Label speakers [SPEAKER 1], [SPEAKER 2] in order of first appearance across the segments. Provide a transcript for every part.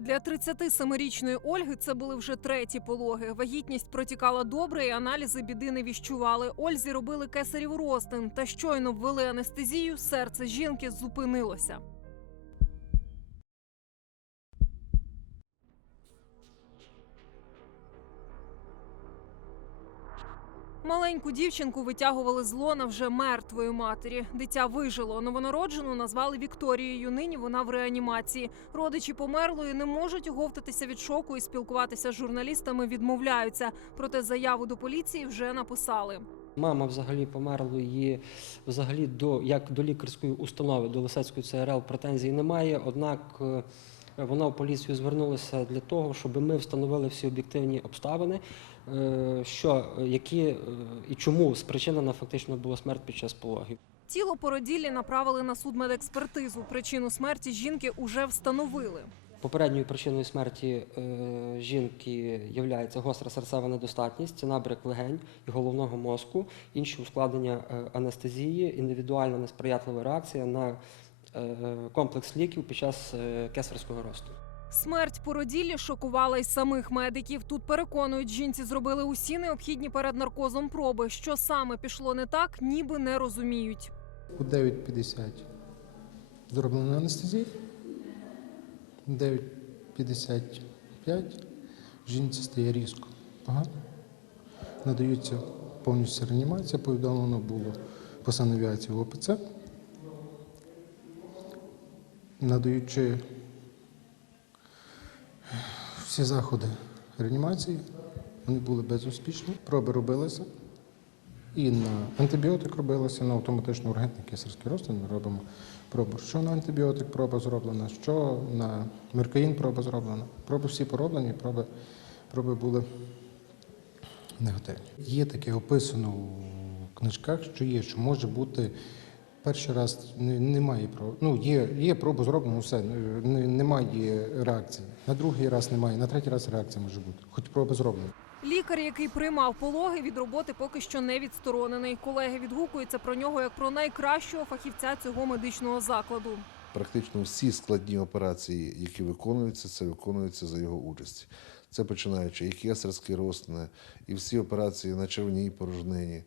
[SPEAKER 1] Для 37-річної Ольги це були вже треті пологи. Вагітність протікала добре, і аналізи біди не віщували. Ользі робили кесарів розтин, та щойно ввели анестезію. Серце жінки зупинилося. Маленьку дівчинку витягували з лона вже мертвої матері. Дитя вижило. Новонароджену назвали Вікторією. Нині вона в реанімації. Родичі померлої не можуть оговтатися від шоку і спілкуватися з журналістами відмовляються. Проте заяву до поліції вже написали.
[SPEAKER 2] Мама взагалі померла її взагалі до як до лікарської установи, до Лисецької ЦРЛ претензій немає. Однак е, вона в поліцію звернулася для того, щоб ми встановили всі об'єктивні обставини, е, що е, які е, і чому спричинена фактично була смерть під час пологів.
[SPEAKER 1] Тіло породіллі направили на судмедекспертизу. Причину смерті жінки уже встановили.
[SPEAKER 2] Попередньою причиною смерті е, жінки є гостра серцева недостатність, це набряк легень і головного мозку, інші ускладнення е, анестезії, індивідуальна несприятлива реакція на е, комплекс ліків під час е, кесарського росту.
[SPEAKER 1] Смерть породіллі шокувала й самих медиків. Тут переконують, жінці зробили усі необхідні перед наркозом проби. Що саме пішло не так, ніби не розуміють.
[SPEAKER 3] У 9.50 зроблена анестезія. 9.55 жінці стає різко погано. Надаються повністю реанімація, повідомлено було по санавіації в ОПЦ. Надаючи всі заходи реанімації, вони були безуспішні. Проби робилися. І на антибіотик робилося, на автоматично ургентний кесарський розтин ми робимо пробу. Що на антибіотик проба зроблена, що на меркаїн проба зроблена. Проби всі пороблені, проби, проби були негативні. Є таке описано у книжках, що є, що може бути перший раз немає проби. Ну, є, є проба зроблена, все, немає реакції. На другий раз немає, на третій раз реакція може бути, хоч проба зроблена.
[SPEAKER 1] Лікар, який приймав пологи, від роботи поки що не відсторонений. Колеги відгукуються про нього як про найкращого фахівця цього медичного закладу.
[SPEAKER 4] Практично всі складні операції, які виконуються, це виконуються за його участі. Це починаючи і кесарські розтини, і всі операції на червній порожнині, е,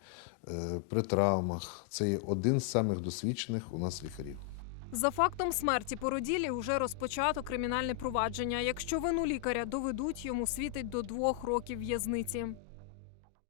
[SPEAKER 4] при травмах. Це є один з самих досвідчених у нас лікарів.
[SPEAKER 1] За фактом смерті породілі вже розпочато кримінальне провадження. Якщо вину лікаря доведуть, йому світить до двох років в'язниці.